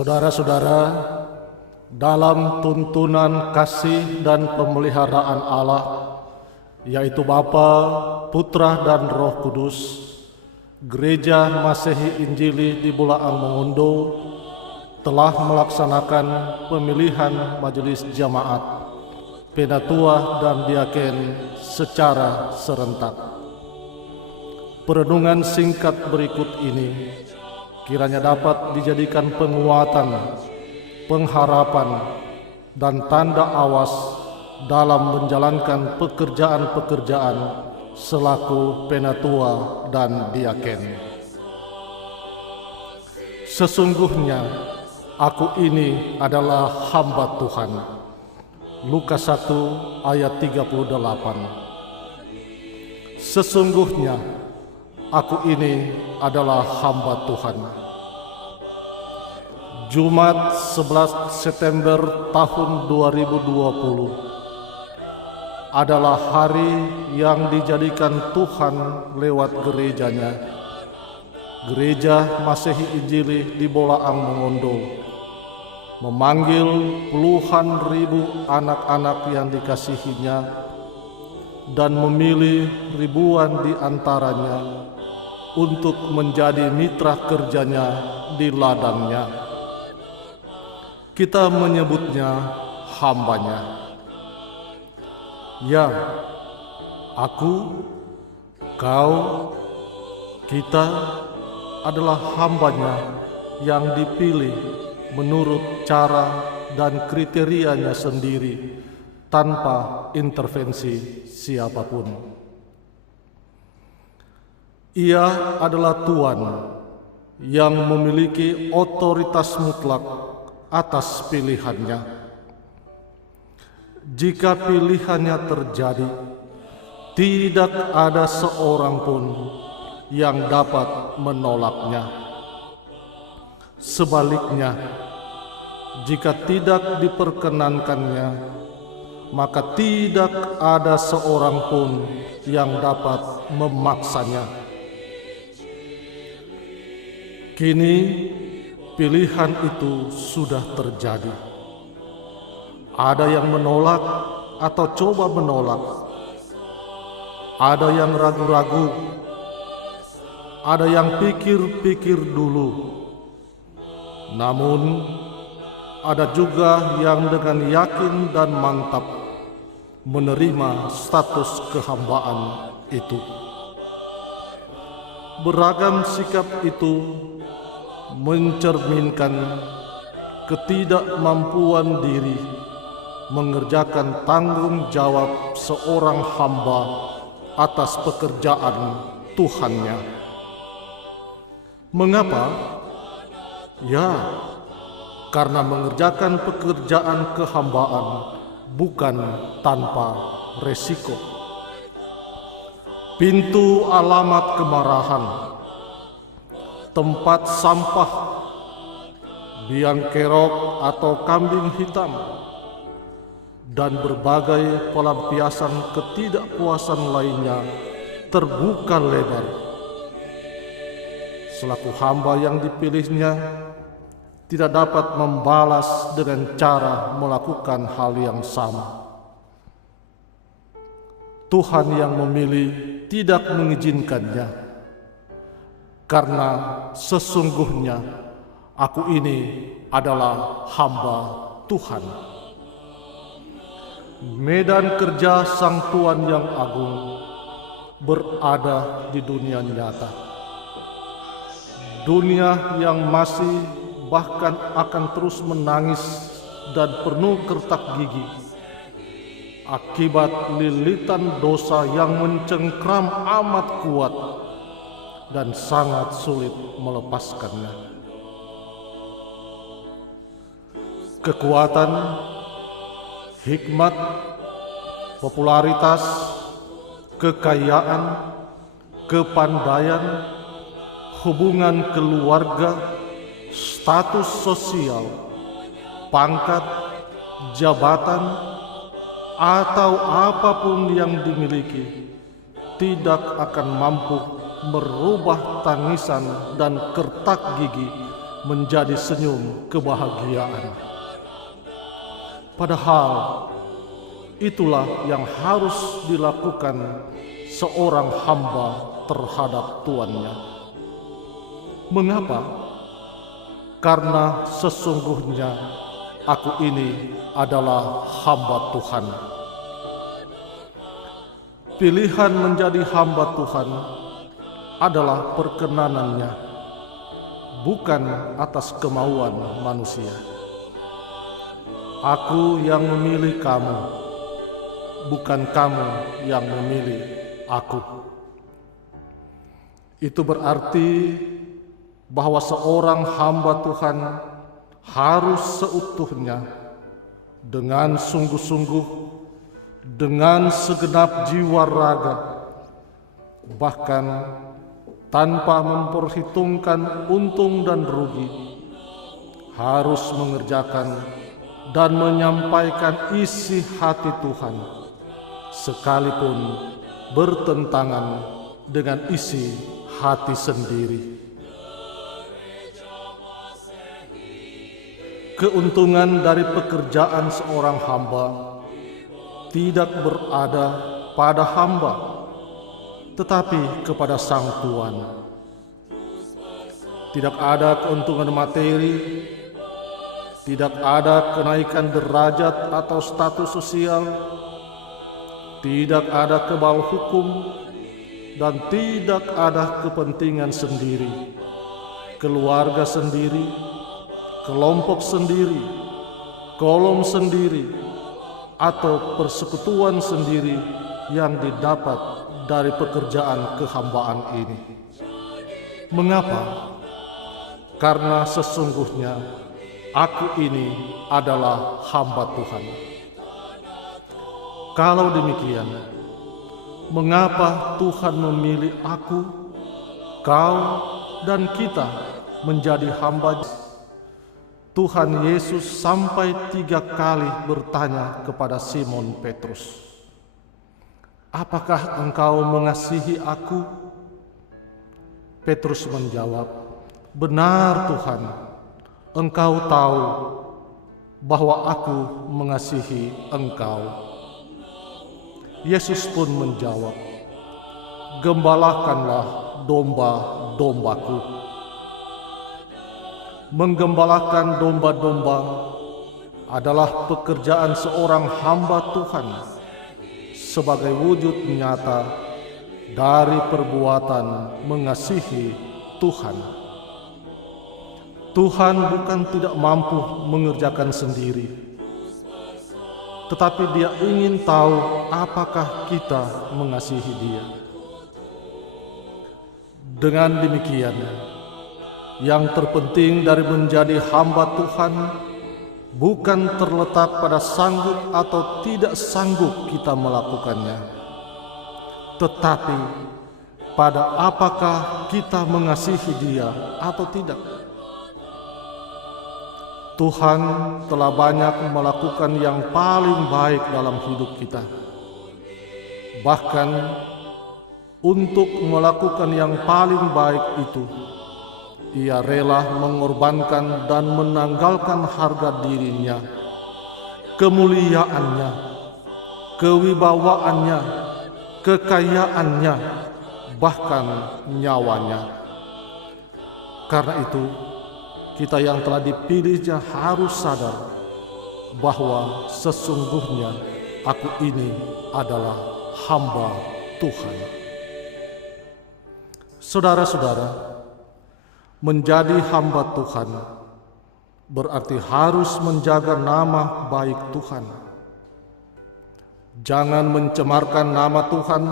Saudara-saudara, dalam tuntunan kasih dan pemeliharaan Allah, yaitu Bapa, Putra, dan Roh Kudus, Gereja Masehi Injili di Bulaang Mongondo telah melaksanakan pemilihan majelis jamaat, penatua, dan diaken secara serentak. Perenungan singkat berikut ini kiranya dapat dijadikan penguatan, pengharapan, dan tanda awas dalam menjalankan pekerjaan-pekerjaan selaku penatua dan diaken. Sesungguhnya aku ini adalah hamba Tuhan. Lukas 1 ayat 38. Sesungguhnya aku ini adalah hamba Tuhan. Jumat 11 September tahun 2020 adalah hari yang dijadikan Tuhan lewat gerejanya, Gereja Masehi Injili di Bulaang Mongondo, memanggil puluhan ribu anak-anak yang dikasihinya dan memilih ribuan di antaranya untuk menjadi mitra kerjanya di ladangnya. Kita menyebutnya hambanya. Ya, aku, kau, kita adalah hambanya yang dipilih menurut cara dan kriterianya sendiri tanpa intervensi siapapun. Ia adalah Tuhan yang memiliki otoritas mutlak atas pilihannya. Jika pilihannya terjadi, tidak ada seorang pun yang dapat menolaknya. Sebaliknya, jika tidak diperkenankannya, maka tidak ada seorang pun yang dapat memaksanya. Kini pilihan itu sudah terjadi. Ada yang menolak atau coba menolak. Ada yang ragu-ragu. Ada yang pikir-pikir dulu. Namun, ada juga yang dengan yakin dan mantap menerima status kehambaan itu. Beragam sikap itu mencerminkan ketidakmampuan diri mengerjakan tanggung jawab seorang hamba atas pekerjaan Tuhannya. Mengapa? Ya, karena mengerjakan pekerjaan kehambaan bukan tanpa resiko. Pintu alamat kemarahan, tempat sampah, biang kerok atau kambing hitam, dan berbagai pelampiasan ketidakpuasan lainnya terbuka lebar. Selaku hamba yang dipilihnya, tidak dapat membalas dengan cara melakukan hal yang sama. Tuhan yang memilih tidak mengizinkannya, karena sesungguhnya aku ini adalah hamba Tuhan. Medan kerja Sang Tuhan yang agung berada di dunia nyata. Dunia yang masih bahkan akan terus menangis dan penuh kertak gigi akibat lilitan dosa yang mencengkram amat kuat dan sangat sulit melepaskannya. Kekuatan, hikmat, popularitas, kekayaan, kepandaian, hubungan keluarga, status sosial, pangkat, jabatan, atau apapun yang dimiliki tidak akan mampu merubah tangisan dan kertak gigi menjadi senyum kebahagiaan. Padahal itulah yang harus dilakukan seorang hamba terhadap tuannya. Mengapa? Karena sesungguhnya aku ini adalah hamba Tuhan. Pilihan menjadi hamba Tuhan adalah perkenanannya, bukan atas kemauan manusia. Aku yang memilih kamu, bukan kamu yang memilih aku. Itu berarti bahwa seorang hamba Tuhan harus seutuhnya, dengan sungguh-sungguh, dengan segenap jiwa raga, bahkan tanpa memperhitungkan untung dan rugi, harus mengerjakan dan menyampaikan isi hati Tuhan, sekalipun bertentangan dengan isi hati sendiri. Keuntungan dari pekerjaan seorang hamba tidak berada pada hamba, tetapi kepada Sang Tuan. Tidak ada keuntungan materi, tidak ada kenaikan derajat atau status sosial, tidak ada kebal hukum, dan tidak ada kepentingan sendiri, keluarga sendiri, kelompok sendiri, kolom sendiri, atau persekutuan sendiri yang didapat dari pekerjaan kehambaan ini. Mengapa? Karena sesungguhnya aku ini adalah hamba Tuhan. Kalau demikian, mengapa Tuhan memilih aku, kau, dan kita menjadi hamba? Tuhan Yesus sampai 3 kali bertanya kepada Simon Petrus, "Apakah engkau mengasihi aku?" Petrus menjawab, "Benar Tuhan, engkau tahu bahwa aku mengasihi engkau." Yesus pun menjawab, "Gembalakanlah domba-dombaku." Menggembalakan domba-domba adalah pekerjaan seorang hamba Tuhan sebagai wujud nyata dari perbuatan mengasihi Tuhan. Tuhan bukan tidak mampu mengerjakan sendiri, tetapi Dia ingin tahu apakah kita mengasihi Dia. Dengan demikian, yang terpenting dari menjadi hamba Tuhan bukan terletak pada sanggup atau tidak sanggup kita melakukannya, tetapi pada apakah kita mengasihi Dia atau tidak. Tuhan telah banyak melakukan yang paling baik dalam hidup kita. Bahkan untuk melakukan yang paling baik itu, Ia rela mengorbankan dan menanggalkan harga dirinya, kemuliaannya, kewibawaannya, kekayaannya, bahkan nyawanya. Karena itu, kita yang telah dipilihnya harus sadar bahwa sesungguhnya aku ini adalah hamba Tuhan. Saudara-saudara, menjadi hamba Tuhan berarti harus menjaga nama baik Tuhan. Jangan mencemarkan nama Tuhan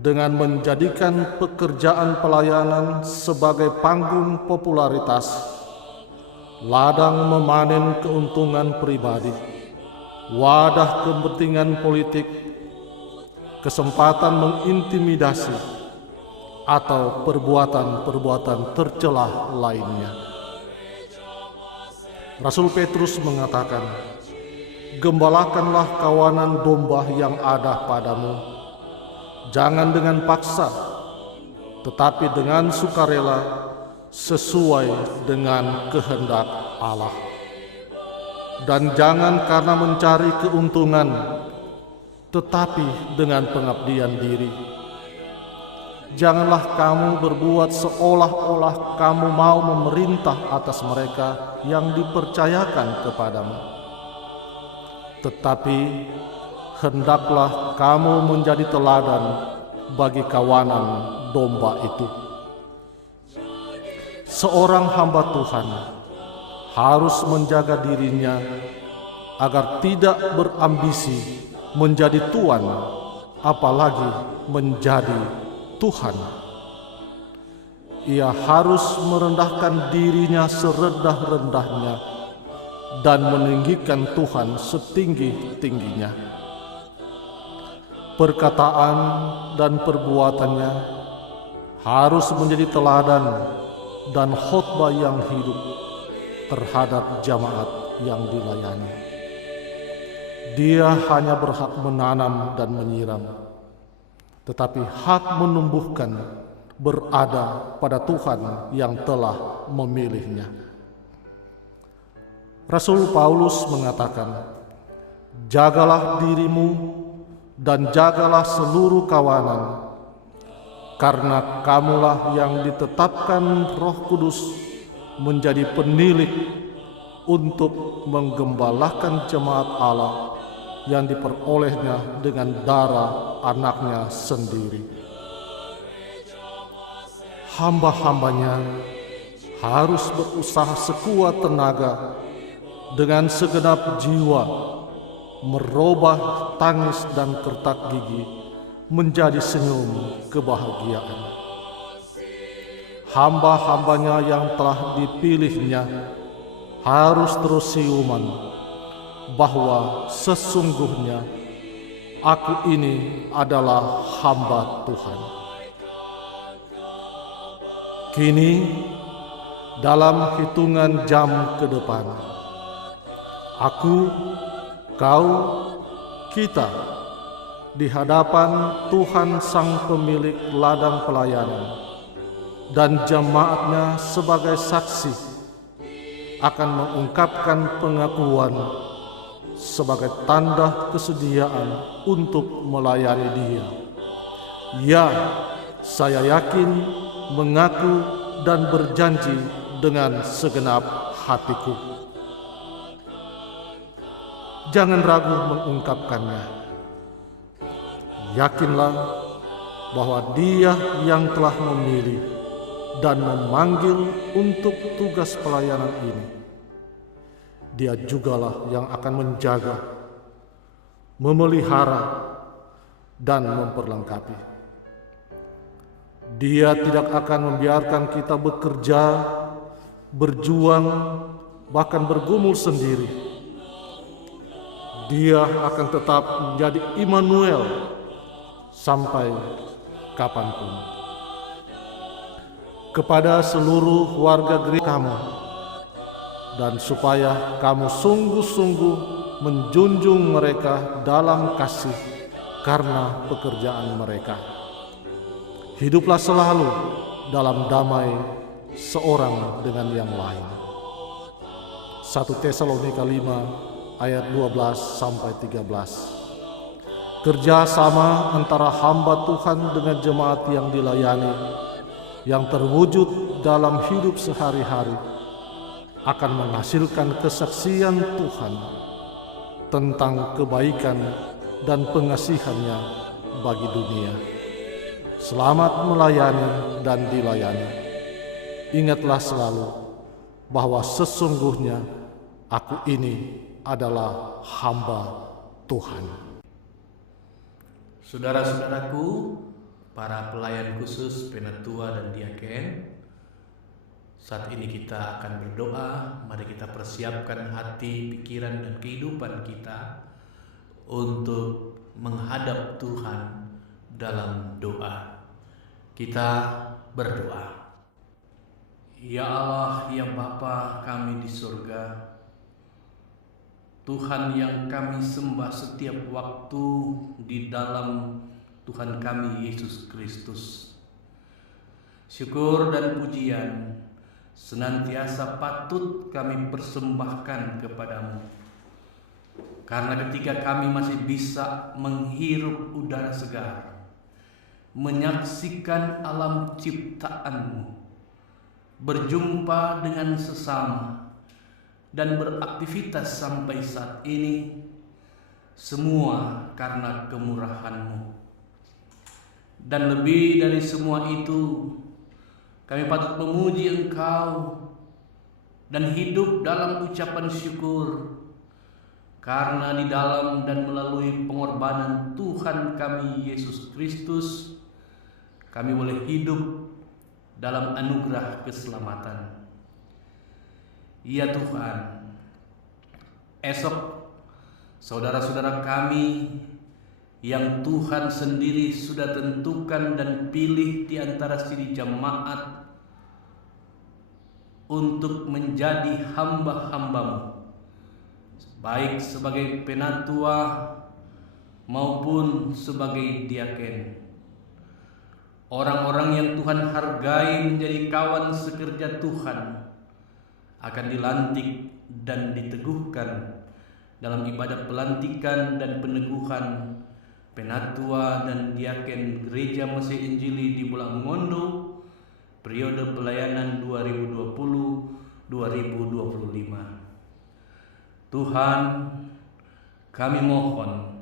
dengan menjadikan pekerjaan pelayanan sebagai panggung popularitas, ladang memanen keuntungan pribadi, wadah kepentingan politik, kesempatan mengintimidasi, atau perbuatan-perbuatan tercela lainnya. Rasul Petrus mengatakan, "Gembalakanlah kawanan domba yang ada padamu, jangan dengan paksa, tetapi dengan sukarela, sesuai dengan kehendak Allah. Dan jangan karena mencari keuntungan, tetapi dengan pengabdian diri. Janganlah kamu berbuat seolah-olah kamu mau memerintah atas mereka yang dipercayakan kepadamu. Tetapi hendaklah kamu menjadi teladan bagi kawanan domba itu. Seorang hamba Tuhan harus menjaga dirinya agar tidak berambisi menjadi tuan, apalagi menjadi Tuhan. Ia harus merendahkan dirinya serendah-rendahnya dan meninggikan Tuhan setinggi-tingginya. Perkataan dan perbuatannya harus menjadi teladan dan khotbah yang hidup terhadap jemaat yang dilayani. Dia hanya berhak menanam dan menyiram, tetapi hak menumbuhkan berada pada Tuhan yang telah memilihnya. Rasul Paulus mengatakan, "Jagalah dirimu dan jagalah seluruh kawanan, karena kamulah yang ditetapkan Roh Kudus menjadi penilik untuk menggembalakan jemaat Allah yang diperolehnya dengan darah anaknya sendiri." Hamba-hambanya harus berusaha sekuat tenaga dengan segenap jiwa merubah tangis dan kertak gigi menjadi senyum kebahagiaan. Hamba-hambanya yang telah dipilihnya harus terus siuman bahwa sesungguhnya aku ini adalah hamba Tuhan. Kini dalam hitungan jam ke depan, aku, kau, kita di hadapan Tuhan Sang Pemilik ladang pelayanan dan jemaatnya sebagai saksi akan mengungkapkan pengakuan sebagai tanda kesediaan untuk melayani Dia. Ya, saya yakin, mengaku dan berjanji dengan segenap hatiku. Jangan ragu mengungkapkannya. Yakinlah bahwa Dia yang telah memilih dan memanggil untuk tugas pelayanan ini, Dia jugalah yang akan menjaga, memelihara, dan memperlengkapi. Dia tidak akan membiarkan kita bekerja, berjuang, bahkan bergumul sendiri. Dia akan tetap menjadi Immanuel sampai kapanpun. Kepada seluruh warga gereja kamu, dan supaya kamu sungguh-sungguh menjunjung mereka dalam kasih karena pekerjaan mereka. Hiduplah selalu dalam damai seorang dengan yang lain. 1 Tesalonika 5 ayat 12 sampai 13. Kerjasama antara hamba Tuhan dengan jemaat yang dilayani, yang terwujud dalam hidup sehari-hari, akan menghasilkan kesaksian Tuhan tentang kebaikan dan pengasihannya bagi dunia. Selamat melayani dan dilayani. Ingatlah selalu bahwa sesungguhnya aku ini adalah hamba Tuhan. Saudara-saudaraku, para pelayan khusus penatua dan diaken, saat ini kita akan berdoa. Mari kita persiapkan hati, pikiran, dan kehidupan kita untuk menghadap Tuhan dalam doa. Kita berdoa. Ya Allah, ya Bapa kami di surga, Tuhan yang kami sembah setiap waktu di dalam Tuhan kami Yesus Kristus. Syukur dan pujian senantiasa patut kami persembahkan kepadamu. Karena ketika kami masih bisa menghirup udara segar, menyaksikan alam ciptaanmu, berjumpa dengan sesama, dan beraktivitas sampai saat ini, semua karena kemurahan-Mu. Dan lebih dari semua itu, kami patut memuji Engkau dan hidup dalam ucapan syukur, karena di dalam dan melalui pengorbanan Tuhan kami Yesus Kristus, kami boleh hidup dalam anugerah keselamatan. Ya Tuhan, esok saudara-saudara kami yang Tuhan sendiri sudah tentukan dan pilih di antara siri jemaat untuk menjadi hamba-hamba-Mu, baik sebagai penatua maupun sebagai diaken. Orang-orang yang Tuhan hargai menjadi kawan sekerja Tuhan akan dilantik dan diteguhkan dalam ibadah pelantikan dan peneguhan penatua dan diaken Gereja Mesih Injili di Bulak Mongondo periode pelayanan 2020-2025. Tuhan, kami mohon,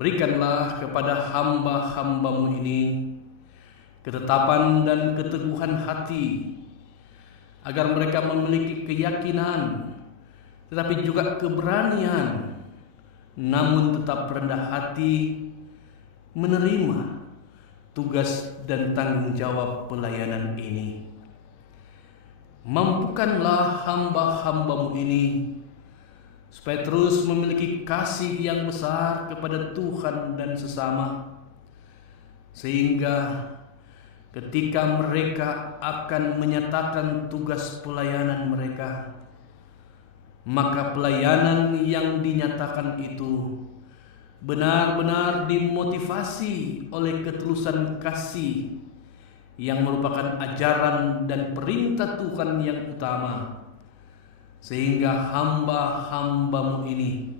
berikanlah kepada hamba-hamba-Mu ini ketetapan dan keteguhan hati, agar mereka memiliki keyakinan, tetapi juga keberanian, namun tetap rendah hati menerima tugas dan tanggung jawab pelayanan ini. Mampukanlah hamba-hamba-Mu ini supaya terus memiliki kasih yang besar kepada Tuhan dan sesama, sehingga ketika mereka akan menyatakan tugas pelayanan mereka, maka pelayanan yang dinyatakan itu benar-benar dimotivasi oleh ketulusan kasih yang merupakan ajaran dan perintah Tuhan yang utama, sehingga hamba-hamba-Mu ini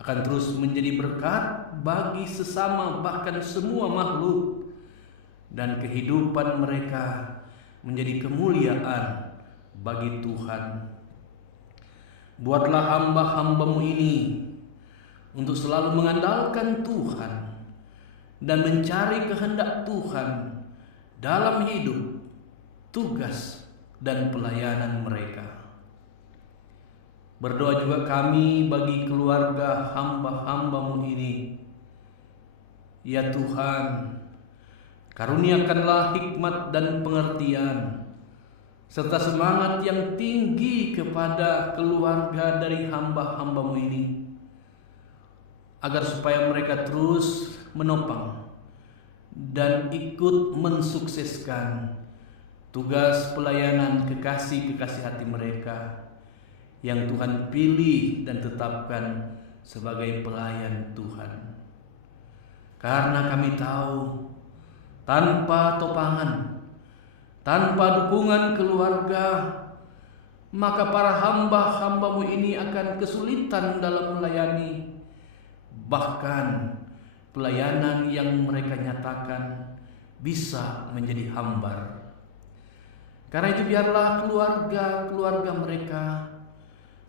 akan terus menjadi berkat bagi sesama, bahkan semua makhluk, dan kehidupan mereka menjadi kemuliaan bagi Tuhan. Buatlah hamba-hamba-Mu ini untuk selalu mengandalkan Tuhan dan mencari kehendak Tuhan dalam hidup, tugas, dan pelayanan mereka. Berdoa juga kami bagi keluarga hamba-hamba-Mu ini. Ya Tuhan, karuniakanlah hikmat dan pengertian serta semangat yang tinggi kepada keluarga dari hamba-hamba-Mu ini, agar supaya mereka terus menopang dan ikut mensukseskan tugas pelayanan kekasih-kekasih hati mereka yang Tuhan pilih dan tetapkan sebagai pelayan Tuhan. Karena kami tahu, tanpa topangan, tanpa dukungan keluarga, maka para hamba-hamba-Mu ini akan kesulitan dalam melayani. Bahkan pelayanan yang mereka nyatakan bisa menjadi hambar. Karena itu biarlah keluarga-keluarga mereka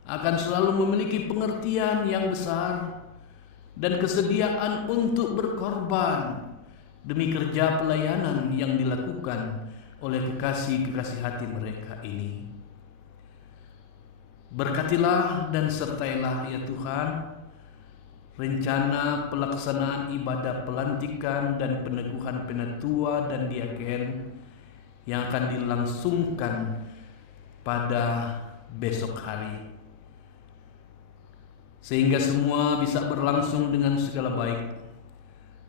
akan selalu memiliki pengertian yang besar dan kesediaan untuk berkorban demi kerja pelayanan yang dilakukan oleh kekasih-kekasih hati mereka ini. Berkatilah dan sertailah ya Tuhan rencana pelaksanaan ibadah pelantikan dan peneguhan penatua dan diaken yang akan dilangsungkan pada besok hari, sehingga semua bisa berlangsung dengan segala baik,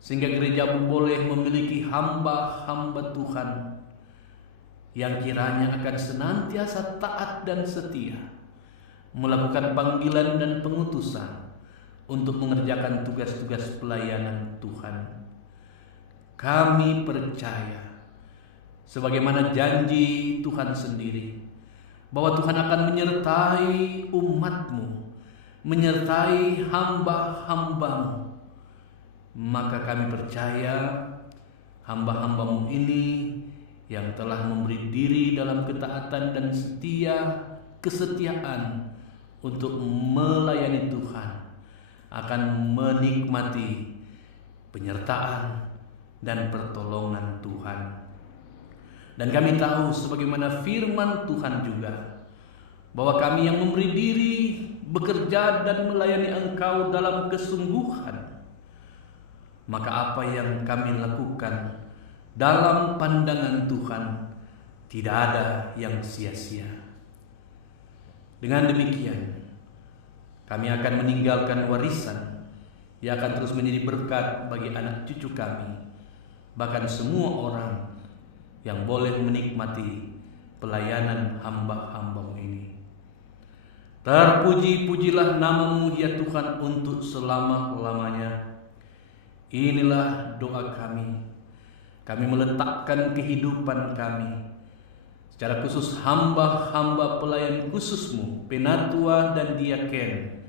sehingga gereja boleh memiliki hamba-hamba Tuhan yang kiranya akan senantiasa taat dan setia melakukan panggilan dan pengutusan untuk mengerjakan tugas-tugas pelayanan Tuhan. Kami percaya sebagaimana janji Tuhan sendiri, bahwa Tuhan akan menyertai umat-Mu, menyertai hamba-hamba-Mu. Maka kami percaya hamba-hamba-Mu ini yang telah memberi diri dalam ketaatan dan kesetiaan untuk melayani Tuhan akan menikmati penyertaan dan pertolongan Tuhan. Dan kami tahu sebagaimana firman Tuhan juga, bahwa kami yang memberi diri bekerja dan melayani Engkau dalam kesungguhan, maka apa yang kami lakukan dalam pandangan Tuhan tidak ada yang sia-sia. Dengan demikian, kami akan meninggalkan warisan yang akan terus menjadi berkat bagi anak cucu kami, bahkan semua orang yang boleh menikmati pelayanan hamba-hamba-Mu ini. Terpuji-pujilah nama-Mu ya Tuhan untuk selama-lamanya. Inilah doa kami. Kami meletakkan kehidupan kami, secara khusus hamba-hamba pelayan khusus-Mu, penatua dan diaken,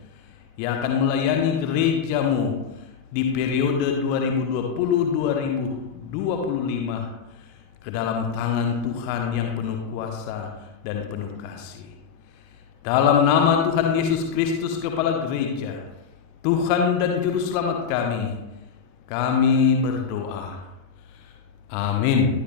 yang akan melayani gereja-Mu di periode 2020-2025 ke dalam tangan Tuhan yang penuh kuasa dan penuh kasih. Dalam nama Tuhan Yesus Kristus, Kepala Gereja, Tuhan dan Juru Selamat kami berdoa. Amin.